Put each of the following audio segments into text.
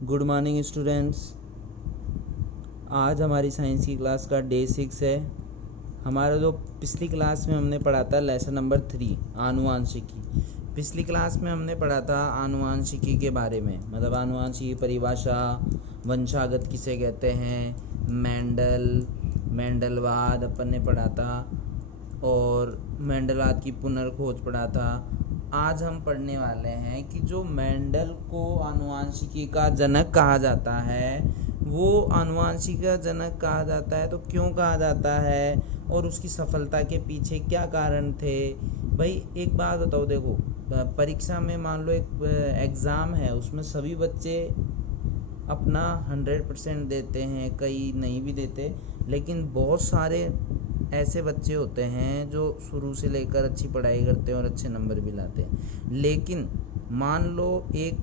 Good morning students. आज हमारी science की क्लास का डे 6 है। हमारा जो पिछली क्लास में हमने पढ़ा था लेसन नंबर 3 आनुवांशिकी। पिछली क्लास में हमने पढ़ा था आनुवांशिकी के बारे में, मतलब आनुवांशिकी परिभाषा, वंशागत किसे कहते हैं, मेंडलवाद अपन ने पढ़ा था और मेंडलवाद की पुनर्खोज पढ़ा था। आज हम पढ़ने वाले हैं कि जो मेंडल को आनुवांशिकी का जनक कहा जाता है, वो आनुवांशिकी का जनक कहा जाता है तो क्यों कहा जाता है और उसकी सफलता के पीछे क्या कारण थे। भाई एक बात बताओ, देखो परीक्षा में मान लो एक एग्ज़ाम है, उसमें सभी बच्चे अपना 100% देते हैं, कई नहीं भी देते, लेकिन बहुत सारे ऐसे बच्चे होते हैं जो शुरू से लेकर अच्छी पढ़ाई करते हैं और अच्छे नंबर भी लाते हैं। लेकिन मान लो एक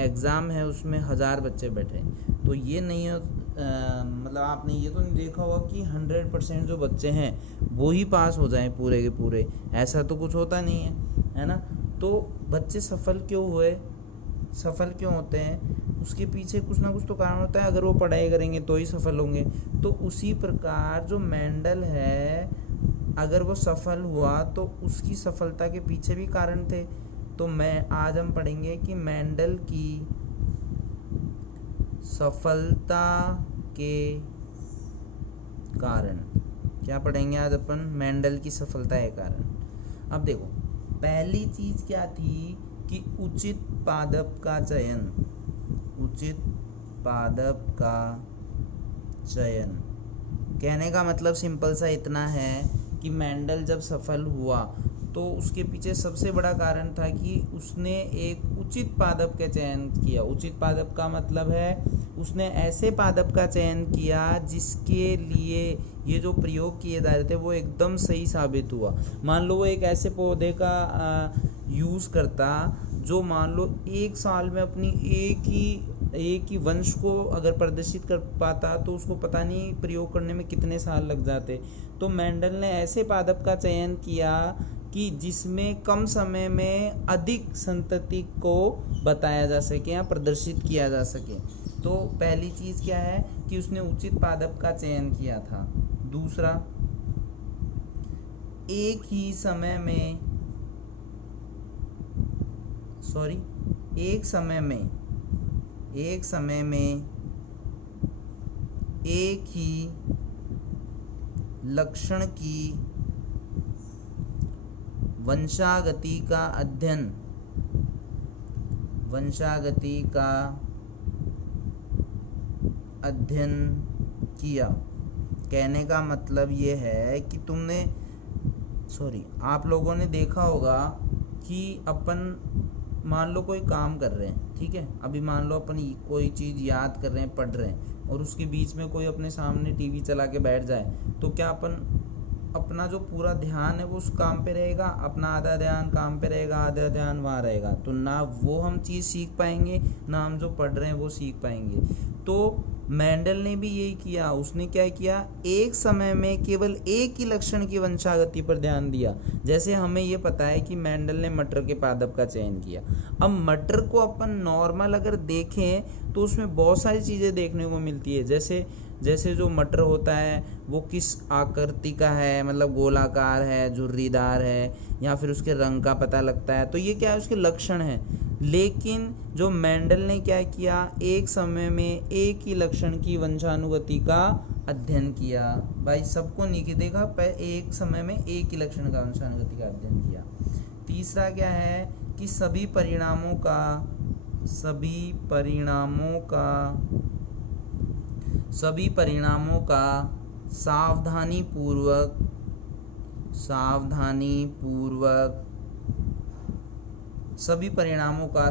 एग्ज़ाम है, उसमें 1000 बच्चे बैठे, तो ये नहीं मतलब आपने ये तो नहीं देखा होगा कि 100% जो बच्चे हैं वो ही पास हो जाएं पूरे के पूरे, ऐसा तो कुछ होता नहीं है ना। तो बच्चे सफल क्यों हुए, सफल क्यों होते हैं, उसके पीछे कुछ ना कुछ तो कारण होता है। अगर वो पढ़ाई करेंगे तो ही सफल होंगे। तो उसी प्रकार जो मेंडल है, अगर वो सफल हुआ तो उसकी सफलता के पीछे भी कारण थे। तो आज हम पढ़ेंगे कि मेंडल की सफलता के कारण। क्या पढ़ेंगे आज अपन? मेंडल की सफलता के कारण। अब देखो, पहली चीज क्या थी कि उचित पादप का चयन। उचित पादप का चयन कहने का मतलब सिंपल सा इतना है कि मेंडल जब सफल हुआ तो उसके पीछे सबसे बड़ा कारण था कि उसने एक उचित पादप का चयन किया। उचित पादप का मतलब है उसने ऐसे पादप का चयन किया जिसके लिए ये जो प्रयोग किए जा रहे थे वो एकदम सही साबित हुआ। मान लो वो एक ऐसे पौधे का यूज़ करता जो मान लो एक साल में अपनी एक ही वंश को अगर प्रदर्शित कर पाता, तो उसको पता नहीं प्रयोग करने में कितने साल लग जाते। तो मेंडल ने ऐसे पादप का चयन किया कि जिसमें कम समय में अधिक संतति को बताया जा सके या प्रदर्शित किया जा सके। तो पहली चीज़ क्या है कि उसने उचित पादप का चयन किया था। दूसरा, एक ही समय में एक समय में एक ही लक्षण की वंशागति का अध्ययन किया। कहने का मतलब ये है कि आप लोगों ने देखा होगा कि अपन मान लो कोई काम कर रहे हैं, ठीक है, अभी मान लो अपन कोई चीज़ याद कर रहे हैं, पढ़ रहे हैं, और उसके बीच में कोई अपने सामने टीवी चला के बैठ जाए, तो क्या अपना जो पूरा ध्यान है वो उस काम पे रहेगा? अपना आधा ध्यान काम पे रहेगा, आधा ध्यान वहाँ रहेगा। तो ना वो हम चीज़ सीख पाएंगे, ना हम जो पढ़ रहे हैं वो सीख पाएंगे। तो मेंडल ने भी यही किया। उसने क्या किया, एक समय में केवल एक ही लक्षण की वंशागति पर ध्यान दिया। जैसे हमें ये पता है कि मेंडल ने मटर के पादप का चयन किया। अब मटर को अपन नॉर्मल अगर देखें तो उसमें बहुत सारी चीज़ें देखने को मिलती है। जैसे जो मटर होता है वो किस आकृति का है, मतलब गोलाकार है, झुर्रीदार है, या फिर उसके रंग का पता लगता है। तो ये क्या है, उसके लक्षण है। लेकिन जो मेंडल ने क्या किया, एक समय में एक ही लक्षण की वंशानुगति का अध्ययन किया। भाई सबको नहीं कि देखा, एक समय में एक ही लक्षण का वंशानुगति का अध्ययन किया। तीसरा क्या है कि सभी परिणामों का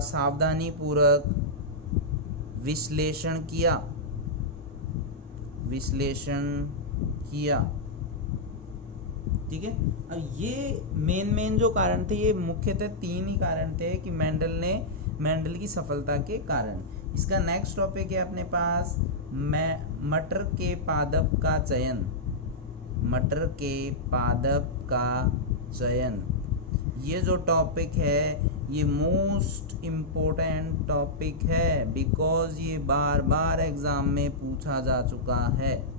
सावधानी पूर्वक विश्लेषण किया। ठीक है। अब ये मेन जो कारण थे, ये मुख्यतः 3 ही कारण थे कि मेंडल की सफलता के कारण। इसका नेक्स्ट टॉपिक है अपने पास मटर के पादप का चयन। ये जो टॉपिक है ये मोस्ट इम्पोर्टेंट टॉपिक है, बिकॉज ये बार बार एग्जाम में पूछा जा चुका है।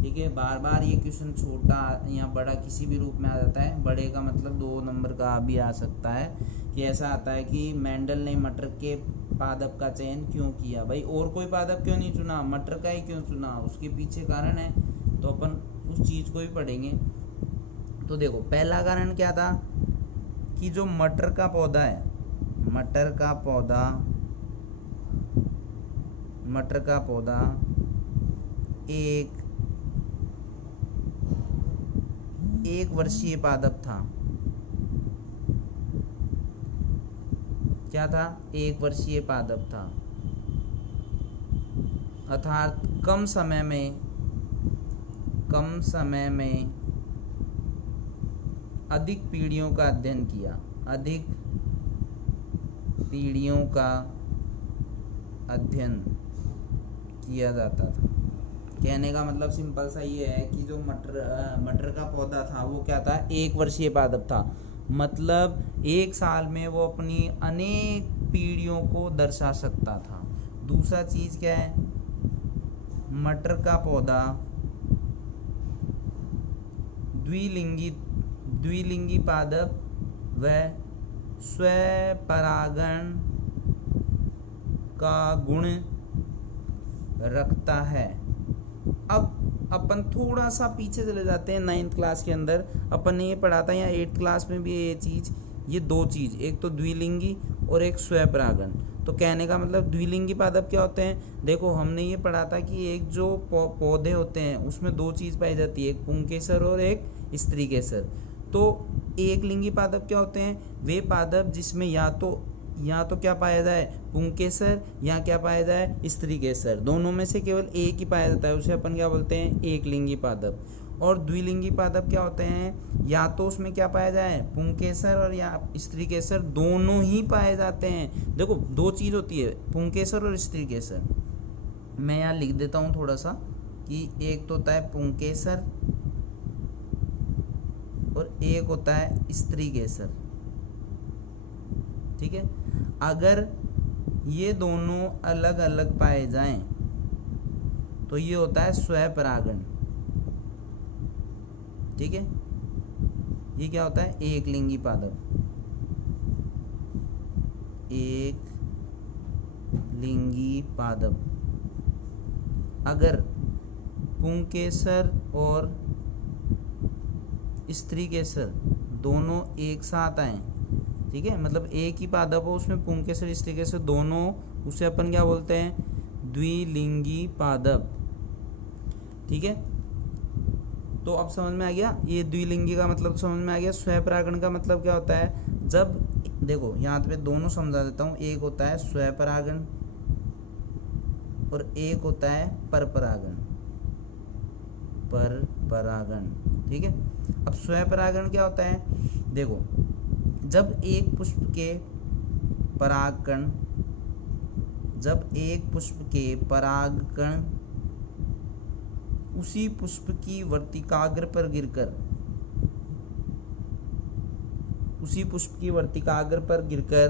ठीक है, बार बार ये क्वेश्चन छोटा या बड़ा किसी भी रूप में आ जाता है। बड़े का मतलब 2 नंबर का भी आ सकता है कि ऐसा आता है कि मेंडल ने मटर के पादप का चयन क्यों किया। भाई और कोई पादप क्यों नहीं चुना, मटर का ही क्यों चुना, उसके पीछे कारण है, तो अपन उस चीज़ को भी पढ़ेंगे। तो देखो पहला कारण क्या था कि जो मटर का पौधा है, मटर का पौधा एक वर्षीय पादप था। क्या था? 1 वर्षीय पादप था, अर्थात कम समय में अधिक पीढ़ियों का अध्ययन किया, अधिक पीढ़ियों का अध्ययन किया जाता था। कहने का मतलब सिंपल सा ये है कि जो मटर का पौधा था वो क्या था, 1 वर्षीय पादप था, मतलब 1 साल में वो अपनी अनेक पीढ़ियों को दर्शा सकता था। दूसरा चीज क्या है, मटर का पौधा द्विलिंगी पादप व स्वपरागण का गुण रखता है। अब अपन थोड़ा सा पीछे चले जाते हैं, 9th क्लास के अंदर अपन ने ये पढ़ा था, या 8th क्लास में भी ये चीज़, ये 2 चीज़, एक तो द्विलिंगी और एक स्वपरागण। तो कहने का मतलब द्विलिंगी पादप क्या होते हैं, देखो हमने ये पढ़ा था कि एक जो पौधे होते हैं उसमें 2 चीज़ पाई जाती है, एक पुंकेसर और एक स्त्रीकेसर। तो एक लिंगी पादप क्या होते हैं, वे पादप जिसमें या तो क्या पाया जाए, पुंकेसर, या क्या पाया जाए, स्त्रीकेसर। दोनों में से केवल एक ही पाया जाता है, उसे अपन क्या बोलते हैं, एक लिंगी पादप। और द्विलिंगी पादप क्या होते हैं, या तो उसमें क्या पाया जाए, पुंकेसर और या स्त्रीकेसर, दोनों ही पाए जाते हैं। देखो 2 चीज़ होती है, पुंकेसर और स्त्रीकेसर। मैं यहाँ लिख देता हूँ थोड़ा सा कि एक तो होता है पुंकेसर और एक होता है स्त्रीकेसर। ठीक है, अगर ये दोनों अलग अलग पाए जाएं तो ये होता है स्वपरागण। ठीक है, ये क्या होता है, एक लिंगी पादप, एक लिंगी पादप। अगर पुंकेसर और स्त्रीकेसर दोनों एक साथ आए, ठीक है, मतलब एक ही पादप हो उसमें पुंकेसर स्त्रीकेसर दोनों, उसे अपन क्या बोलते हैं, द्विलिंगी पादप। ठीक है, तो अब समझ में आ गया, ये द्विलिंगी का मतलब समझ में आ गया। स्वपरागण का मतलब क्या होता है, जब देखो यहाँ पे दोनों समझा देता हूँ, एक होता है स्वपरागण और एक होता है परपरागण। ठीक है, अब स्वपरागण क्या होता है, देखो जब एक पुष्प के परागकण उसी पुष्प की वर्तिकाग्र पर गिरकर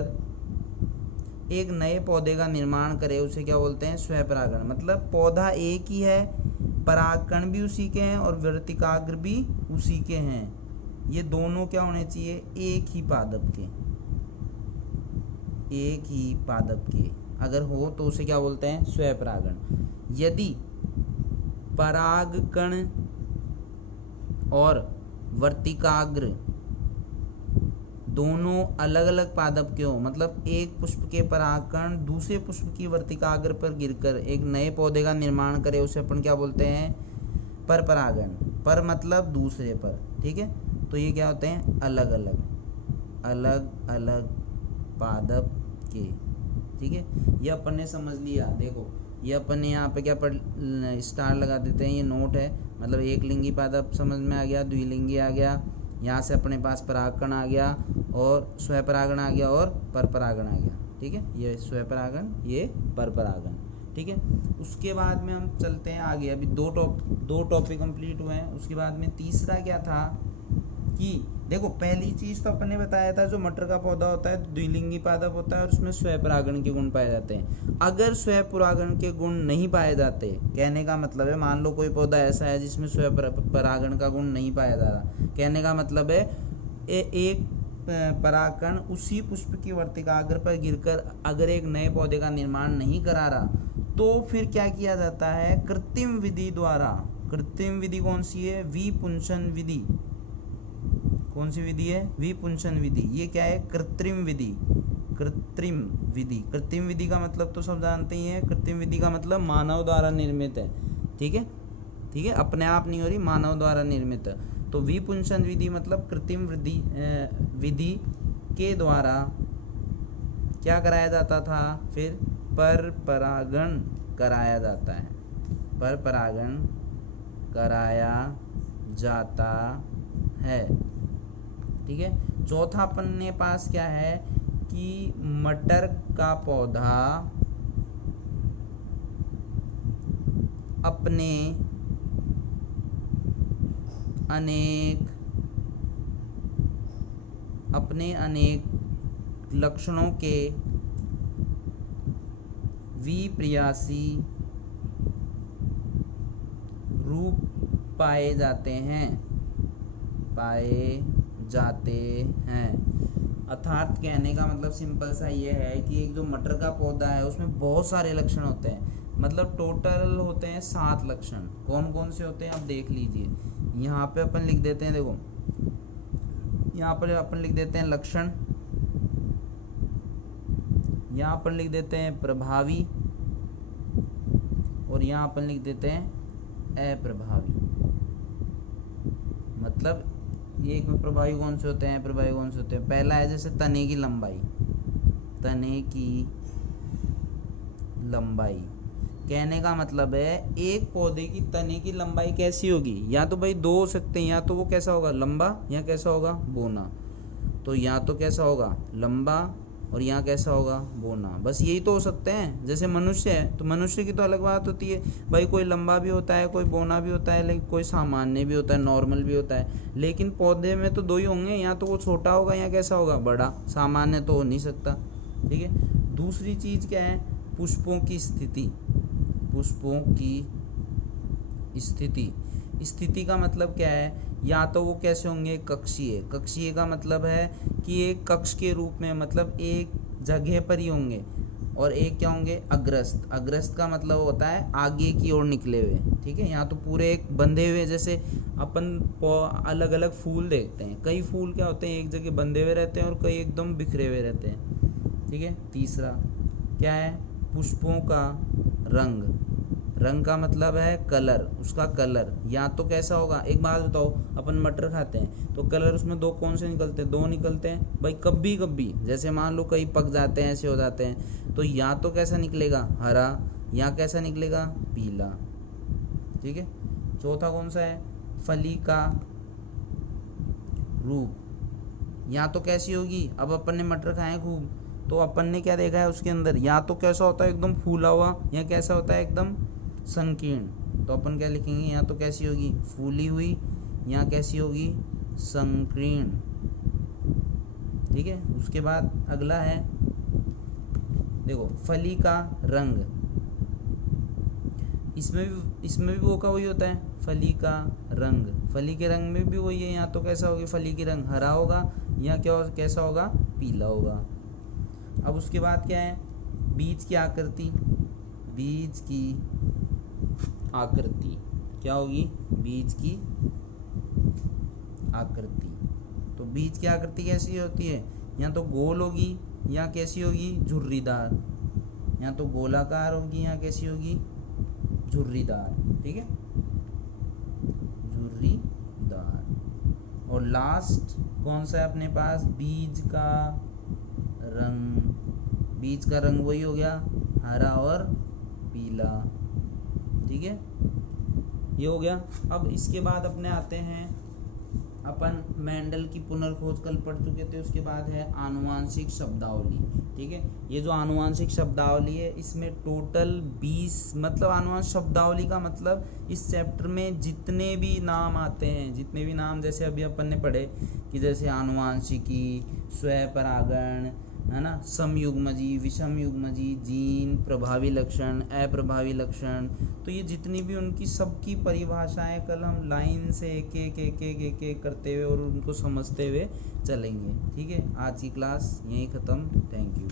एक नए पौधे का निर्माण करे, उसे क्या बोलते हैं, स्वपरागण। मतलब पौधा एक ही है, परागकण भी उसी के हैं और वर्तिकाग्र भी उसी के हैं। ये दोनों क्या होने चाहिए, एक ही पादप के अगर हो तो उसे क्या बोलते हैं, स्वपरागण। यदि परागकण और वर्तिकाग्र दोनों अलग अलग पादप के हो, मतलब एक पुष्प के परागकण दूसरे पुष्प की वर्तिकाग्र पर गिरकर एक नए पौधे का निर्माण करे, उसे अपन क्या बोलते हैं, परपरागण। पर मतलब दूसरे पर। ठीक है, तो ये क्या होते हैं, अलग अलग पादप के। ठीक है, ये अपन ने समझ लिया। देखो ये अपन ने यहाँ पे क्या स्टार लगा देते हैं, ये नोट है, मतलब एक लिंगी पादप समझ में आ गया, द्विलिंगी आ गया, यहाँ से अपने पास परागकण आ गया और स्वपरागण आ गया और परपरागण आ गया। ठीक है, ये स्वपरागण, ये परपरागण। ठीक है, उसके बाद में हम चलते हैं आगे। अभी दो टॉपिक कंप्लीट हुए हैं। उसके बाद में तीसरा क्या था कि देखो पहली चीज तो अपन ने बताया था, जो मटर का पौधा होता है द्विलिंगी पादप होता है और उसमें स्वपरागण के गुण पाए जाते हैं। अगर स्वपरागण के गुण नहीं पाए जाते, कहने का मतलब है मान लो कोई पौधा ऐसा है जिसमें स्वपरागण का गुण नहीं पाया जा रहा, कहने का मतलब है एक परागकण उसी पुष्प की वर्तिकाग्र पर गिरकर अगर एक नए पौधे का निर्माण नहीं करा रहा, तो फिर क्या किया जाता है, कृत्रिम विधि द्वारा। कृत्रिम विधि कौन सी है, विपुंसन विधि। कौन सी विधि है, विपुंसन विधि। ये क्या है, कृत्रिम विधि। कृत्रिम विधि, कृत्रिम विधि का मतलब तो सब जानते ही हैं। कृत्रिम विधि का मतलब मानव द्वारा निर्मित है, ठीक है, ठीक है, अपने आप नहीं हो रही, मानव द्वारा निर्मित है। तो विपुंसन विधि मतलब कृत्रिम विधि के द्वारा क्या कराया जाता था, फिर पर परागण कराया जाता है, पर परागण कराया जाता है, ठीक है। चौथा अपने पास क्या है कि मटर का पौधा अपने अनेक लक्षणों के विपर्यासी रूप पाए जाते हैं, अर्थात कहने का मतलब सिंपल सा ये है कि एक जो मटर का पौधा है उसमें बहुत सारे लक्षण होते हैं, मतलब टोटल होते हैं 7 लक्षण। कौन कौन से होते हैं आप देख लीजिए। यहाँ पे अपन लिख देते हैं, देखो यहाँ पर अपन लिख देते हैं लक्षण, यहाँ पर लिख देते हैं प्रभावी, और यहाँ अपन लिख देते हैं अप्रभावी। मतलब ये एक में प्रभावी कौन से होते हैं, प्रभावी कौन से होते हैं। पहला है जैसे तने की लंबाई। तने की लंबाई कहने का मतलब है एक पौधे की तने की लंबाई कैसी होगी, या तो भाई दो हो सकते हैं, या तो वो कैसा होगा लंबा, या कैसा होगा बोना। तो या तो कैसा होगा लंबा और यहाँ कैसा होगा बोना, बस यही तो हो सकते हैं। जैसे मनुष्य है तो मनुष्य की तो अलग बात होती है भाई, कोई लंबा भी होता है, कोई बोना भी होता है, लेकिन कोई सामान्य भी होता है, नॉर्मल भी होता है। लेकिन पौधे में तो दो ही होंगे, या तो वो छोटा होगा या कैसा होगा बड़ा, सामान्य तो हो नहीं सकता, ठीक है। दूसरी चीज़ क्या है, पुष्पों की स्थिति। पुष्पों की स्थिति का मतलब क्या है, या तो वो कैसे होंगे कक्षीय। कक्षीय का मतलब है कि एक कक्ष के रूप में, मतलब एक जगह पर ही होंगे, और एक क्या होंगे अग्रस्त। अग्रस्त का मतलब होता है आगे की ओर निकले हुए, ठीक है। यहाँ तो पूरे एक बंधे हुए, जैसे अपन अलग अलग फूल देखते हैं, कई फूल क्या होते हैं एक जगह बंधे हुए रहते हैं और कई एकदम बिखरे हुए रहते हैं, ठीक है। तीसरा क्या है, पुष्पों का रंग। रंग का मतलब है कलर, उसका कलर या तो कैसा होगा, एक बात बताओ, अपन मटर खाते हैं तो कलर उसमें दो कौन से निकलते हैं, दो निकलते हैं भाई। कभी कभी जैसे मान लो कई पक जाते हैं, ऐसे हो जाते हैं, तो या तो कैसा निकलेगा हरा, या कैसा निकलेगा पीला, ठीक है। चौथा कौन सा है, फली का रूप। या तो कैसी होगी, अब अपन ने मटर खाए खूब, तो अपन ने क्या देखा है उसके अंदर, या तो कैसा होता है एकदम फूला हुआ, या कैसा होता है एकदम संकीर्ण। तो अपन क्या लिखेंगे, या तो कैसी होगी फूली हुई, या कैसी होगी संकीर्ण, ठीक है। उसके बाद अगला है, देखो फली का रंग। इसमें भी वो का वही होता है, फली का रंग। फली के रंग में भी वही है, या तो कैसा होगी फली की रंग हरा होगा, या कैसा होगा पीला होगा। अब उसके बाद क्या है, बीज की आकृति। बीज की आकृति क्या होगी, बीज की आकृति। तो बीज की आकृति कैसी होती है, या तो गोल होगी, या कैसी होगी झुर्रीदार, या तो गोलाकार होगी, या कैसी होगी झुर्रीदार, ठीक है, झुर्रीदार। और लास्ट कौन सा है अपने पास, बीज का रंग। बीज का रंग वही हो गया हरा और पीला, ठीक है, ये हो गया। अब इसके बाद अपने आते हैं अपन मेंडल की पुनर्खोज कल पढ़ चुके थे। उसके बाद है आनुवांशिक शब्दावली। ठीक है, ये जो आनुवांशिक शब्दावली है इसमें टोटल 20 मतलब आनुवांशिक शब्दावली का मतलब इस चैप्टर में जितने भी नाम आते हैं, जितने भी नाम जैसे अभी अपन ने पढ़े कि जैसे आनुवांशिकी, स्वपरागण, है ना, समयुग्मजी, विषमयुग्मजी, जीन, प्रभावी लक्षण, अप्रभावी लक्षण, तो ये जितनी भी उनकी सबकी परिभाषाएं कल हम लाइन से एक एक एक एक एक एक करते हुए और उनको समझते हुए चलेंगे। ठीक है, आज की क्लास यहीं ख़त्म। Thank you.